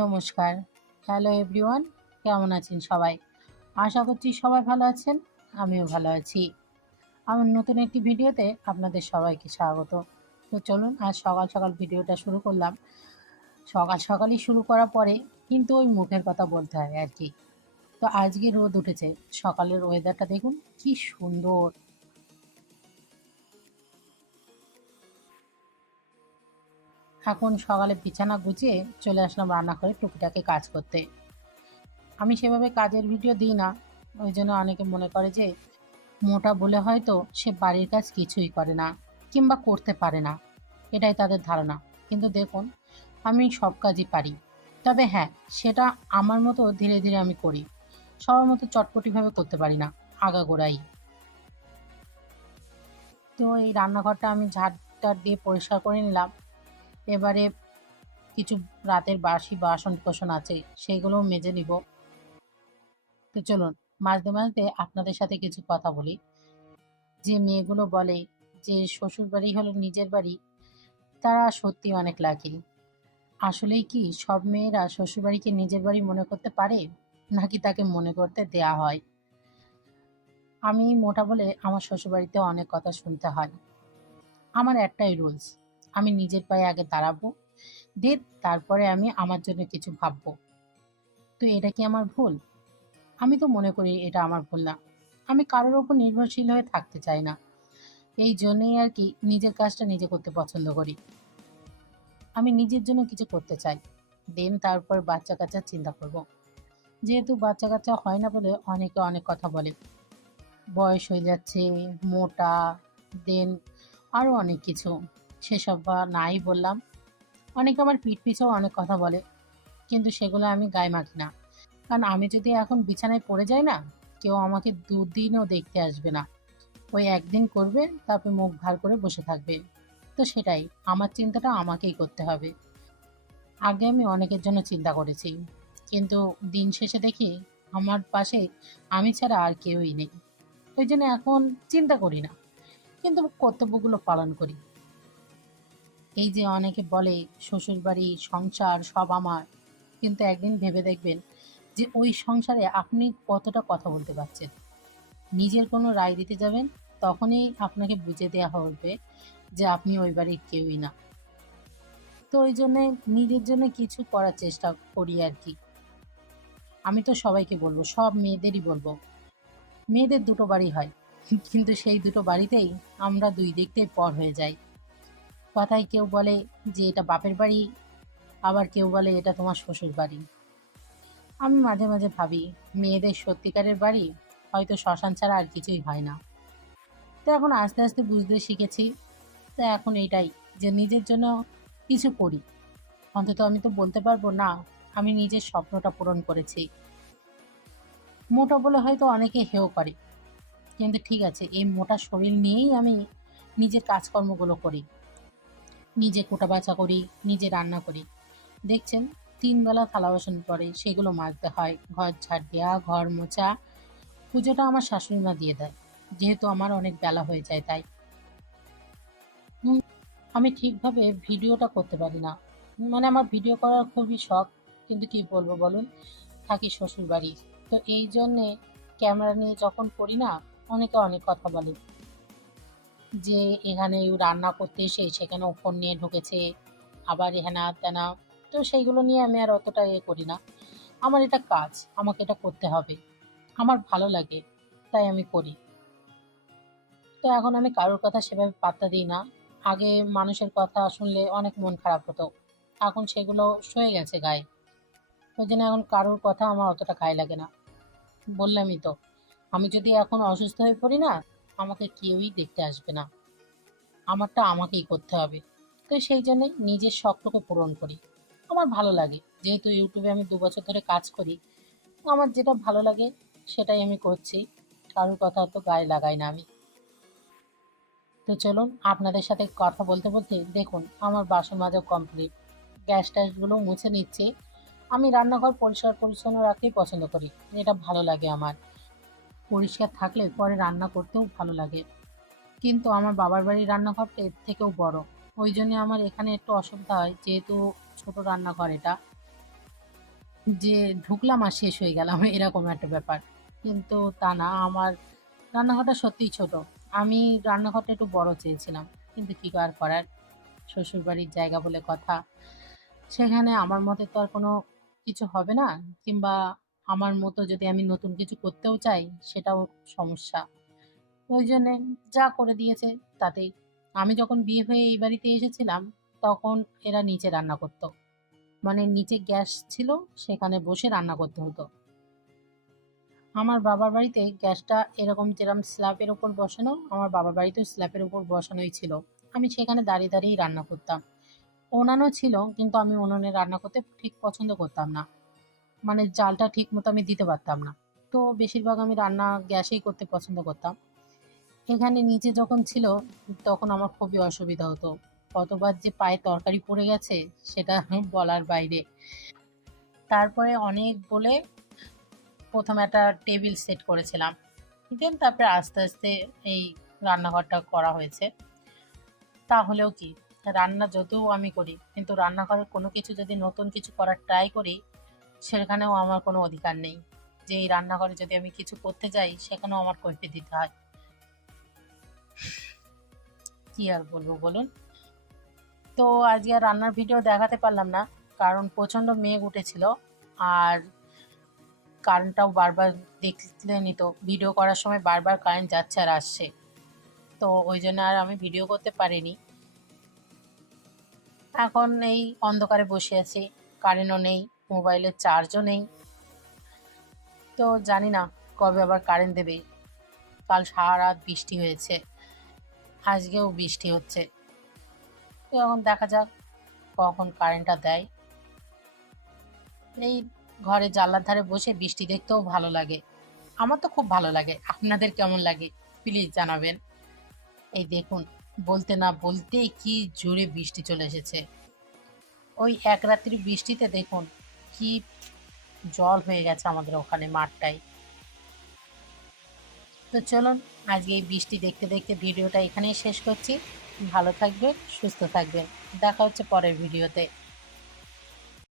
নমস্কার। Hello everyone, কেমন আছেন সবাই? আশা করছি সবাই ভালো আছেন। আমিও ভালো আছি। আমার নতুন একটি ভিডিওতে আপনাদের সবাইকে স্বাগত। তো চলুন আজ সকাল সকাল ভিডিওটা শুরু করলাম। সকাল সকালই শুরু করার পরে কিন্তু ওই মুখের কথা বলতে হয় আর কি। তো আজকে রোদ উঠেছে। সকালের ওয়েদারটা দেখুন কি সুন্দর। এখন সকালে বিছানা গুছিয়ে চলে আসলাম রান্নাঘরে টুকিটাকি কাজ করতে। আমি সেভাবে কাজের ভিডিও দিই না। ওই জন্য অনেকে মনে করে যে মোটা বলে হয়তো সে বাড়ির কাজ কিছুই করে না কিংবা করতে পারে না, এটাই তাদের ধারণা। কিন্তু দেখুন, আমি সব কাজই পারি। তবে হ্যাঁ, সেটা আমার মতো ধীরে ধীরে আমি করি। সবার মতো চটপটিভাবে করতে পারি না, আগাগোড়াই। তো এই রান্নাঘরটা আমি ঝাড় দিয়ে পরিষ্কার করে নিলাম। এবারে কিছু রাতের বাসি বাসন কোসন আছে, সেইগুলোও মেজে নিব। তো চলুন, মাঝে মাঝে আপনাদের সাথে কিছু কথা বলি। যে মেয়েগুলো বলে যে শ্বশুর বাড়ি হলো নিজের বাড়ি, তারা সত্যি অনেক লাকি। আসলেই কি সব মেয়েরা শ্বশুরবাড়িকে নিজের বাড়ি মনে করতে পারে, নাকি তাকে মনে করতে দেয়া হয়? আমি মোটা বলে আমার শ্বশুরবাড়িতে অনেক কথা শুনতে হয়। আমার একটাই রুলস, আমি নিজের পায়ে আগে দাঁড়াবো, দেন তারপরে আমি আমার জন্য কিছু ভাববো। তো এটা কি আমার ভুল? আমি তো মনে করি এটা আমার ভুল না। আমি কারোর ওপর নির্ভরশীল হয়ে থাকতে চাই না। এই জন্যই আর কি নিজের কাজটা নিজে করতে পছন্দ করি। আমি নিজের জন্য কিছু করতে চাই, দেন তারপর বাচ্চা কাচ্চার চিন্তা করব। যেহেতু বাচ্চা কাচ্চা হয় না বলে অনেকে অনেক কথা বলে, বয়স হয়ে যাচ্ছে, মোটা, দেন আরও অনেক কিছু। সেসব বা নাই বললাম। অনেকে আমার পিঠ পিছেও অনেক কথা বলে, কিন্তু সেগুলো আমি গায়ে মাখি না। কারণ আমি যদি এখন বিছানায় পড়ে যাই না, কেউ আমাকে দুদিনও দেখতে আসবে না। ওই একদিন করবে, তারপর মুখ ভার করে বসে থাকবে। তো সেটাই, আমার চিন্তাটা আমাকেই করতে হবে। আগে আমি অনেকের জন্য চিন্তা করেছি, কিন্তু দিন শেষে দেখি আমার পাশে আমি ছাড়া আর কেউই নেই। ওই জন্য এখন চিন্তা করি না, কিন্তু কর্তব্যগুলো পালন করি। এই যে অনেকে বলে শ্বশুরবাড়ি সংসার সব আমার, কিন্তু একদিন ভেবে দেখবেন যে ওই সংসারে আপনি কতটা কথা বলতে পারছেন। নিজের কোনো রায় দিতে যাবেন, তখনই আপনাকে বুঝিয়ে দেওয়া হবে যে আপনি ওই বাড়ির কেউই না। তো ওই জন্যে নিজের জন্য কিছু করার চেষ্টা করি আর কি। আমি তো সবাইকে বলবো, সব মেয়েদেরই বলবো, মেয়েদের দুটো বাড়ি হয়, কিন্তু সেই দুটো বাড়িতেই আমরা দুই দিকতেই পর হয়ে যাই। কথায় কেউ বলে যে এটা বাপের বাড়ি, আবার কেউ বলে এটা তোমার শ্বশুর বাড়ি। আমি মাঝে মাঝে ভাবি, মেয়েদের সত্যিকারের বাড়ি হয়তো শ্মশান ছাড়া আর কিছুই হয় না। তো এখন আস্তে আস্তে বুঝতে শিখেছি। তো এখন এইটাই, যে নিজের জন্য কিছু করি। অন্তত আমি তো বলতে পারবো না আমি নিজের স্বপ্নটা পূরণ করেছি। মোটা বলে হয়তো অনেকে হেয় করে, কিন্তু ঠিক আছে, এই মোটা শরীর নিয়েই আমি নিজের কাজকর্মগুলো করি। নিজে কোটাবাছা করি, নিজে রান্না করি। দেখছেন, ৩ বেলা থালা বাসন পড়ে, সেগুলো মাজতে হয়। ঘর ঝাড় দেওয়া, ঘর মোছা, পুজোটা আমার শাশুড়ি মা দিয়ে দেয়। যেহেতু আমার অনেক বেলা হয়ে যায় তাই। উম, আমি ঠিকভাবে ভিডিওটা করতে পারি না। মানে আমার ভিডিও করার খুবই শখ, কিন্তু কি বলবো বলুন, থাকি শ্বশুরবাড়ি। তো এই জন্যে ক্যামেরা নিয়ে যখন করি না, অনেকে অনেক কথা বলে যে এখানে রান্না করতে এসে সেখানে ফোন নিয়ে ঢুকেছে, আবার এখানে তেনা। তো সেইগুলো নিয়ে আমি আর অতটা করি না। আমার এটা কাজ, আমাকে এটা করতে হবে, আমার ভালো লাগে, তাই আমি করি। তো এখন আমি কারোর কথা সেভাবে পাত্তা দিই না। আগে মানুষের কথা শুনলে অনেক মন খারাপ হতো, এখন সেগুলো সয়ে গেছে গায়ে। ওই জন্য এখন কারোর কথা আমার অতটা গায়ে লাগে না। বললামই তো, আমি যদি এখন অসুস্থ হয়ে পড়ি না, আমাকে কেউই দেখতে আসবে না, আমারটা আমাকেই করতে হবে। তো সেই জন্যে নিজের শখটুকু পূরণ করি। আমার ভালো লাগে, যেহেতু ইউটিউবে আমি ২ বছর ধরে কাজ করি, আমার যেটা ভালো লাগে সেটাই আমি করছি। কারোর কথা তো গায়ে লাগাই না আমি। তো চলুন, আপনাদের সাথে কথা বলতে বলতে দেখুন আমার বাসন মাজা কমপ্লিট। গ্যাস ট্যাসগুলো মুছে নিচ্ছি। আমি রান্নাঘর পরিষ্কার পরিচ্ছন্ন রাখতেই পছন্দ করি, এটা ভালো লাগে আমার। পরিষ্কার থাকলে পরে রান্না করতেও ভালো লাগে। কিন্তু আমার বাবার বাড়ির রান্নাঘরটা এর থেকেও বড়। ওই জন্য আমার এখানে একটু অসুবিধা হয়, যেহেতু ছোট রান্নাঘর এটা। যে ঢুকলাম আর শেষ হয়ে গেলাম এরকম একটা ব্যাপার। কিন্তু তা না, আমার রান্নাঘরটা সত্যিই ছোট। আমি রান্নাঘরটা একটু বড় চেয়েছিলাম। কিন্তু কি আর করার, শ্বশুরবাড়ির জায়গা বলে কথা। সেখানে আমার মতে তো আর কোনো কিছু হবে না, কিংবা আমার মতো যদি আমি নতুন কিছু করতেও চাই সেটাও সমস্যা। ওই জন্যে যা করে দিয়েছে তাতেই। আমি যখন বিয়ে হয়ে এই বাড়িতে এসেছিলাম তখন এরা নিচে রান্না করতো। মানে নিচে গ্যাস ছিল, সেখানে বসে রান্না করতে হতো। আমার বাবার বাড়িতে গ্যাসটা এরকম যেরকম স্ল্যাবের উপর বসানো, আমার বাবার বাড়িতেও স্ল্যাবের উপর বসানোই ছিল। আমি সেখানে দাঁড়িয়ে দাঁড়িয়েই রান্না করতাম। উনানও ছিল, কিন্তু আমি উনুনে রান্না করতে ঠিক পছন্দ করতাম না। মানে জালটা ঠিক মতো আমি দিতে পারতাম না। তো বেশিরভাগ আমি রান্না গ্যাসেই করতে পছন্দ করতাম। এখানে নিচে যখন ছিল তখন আমার খুবই অসুবিধা হতো। কতবার যে পায়ে তরকারি পড়ে গেছে সেটা বলার বাইরে। তারপরে অনেক বলে প্রথমে একটা টেবিল সেট করেছিলাম। দেন তারপরে আস্তে আস্তে এই রান্নাঘরটা করা হয়েছে। তাহলেও কি, রান্না যদিও আমি করি কিন্তু রান্নাঘরে কোনো কিছু যদি নতুন কিছু করার ট্রাই করি, সেখানেও আমার কোনো অধিকার নেই। যে এই রান্নাঘরে যদি আমি কিছু করতে যাই সেখানেও আমার কৈফিয়ত দিতে হয়। কি আর বলবো বলুন। তো আজকে আর রান্নার ভিডিও দেখাতে পারলাম না, কারণ প্রচণ্ড মেঘ উঠেছিল। আর কারেন্টটাও বারবার, দেখলেনই তো ভিডিও করার সময় বারবার কারেন্ট যাচ্ছে আর আসছে। তো ওই জন্য আর আমি ভিডিও করতে পারিনি। এখন এই অন্ধকারে বসে আছি, কারেন্টও নেই, মোবাইলের চার্জও নেই। তো জানি না কবে আবার কারেন্ট দেবে। কাল সারা রাত বৃষ্টি হয়েছে, আজকেও বৃষ্টি হচ্ছে। তো এখন দেখা যাক কখন কারেন্টটা দেয়। এই ঘরে জানলার ধারে বসে বৃষ্টি দেখতেও ভালো লাগে। আমার তো খুব ভালো লাগে, আপনাদের কেমন লাগে প্লিজ জানাবেন। এই দেখুন, বলতে না বলতেই কি জোরে বৃষ্টি চলে এসেছে। ওই এক রাত্রি বৃষ্টিতে দেখুন কি জল হয়ে গেছে আমাদের ওখানে মাঠটায়। তো চলুন, আজকে এই বৃষ্টি দেখতে দেখতে ভিডিওটা এখানেই শেষ করছি। ভালো থাকবেন, সুস্থ থাকবেন। দেখা হচ্ছে পরের ভিডিওতে।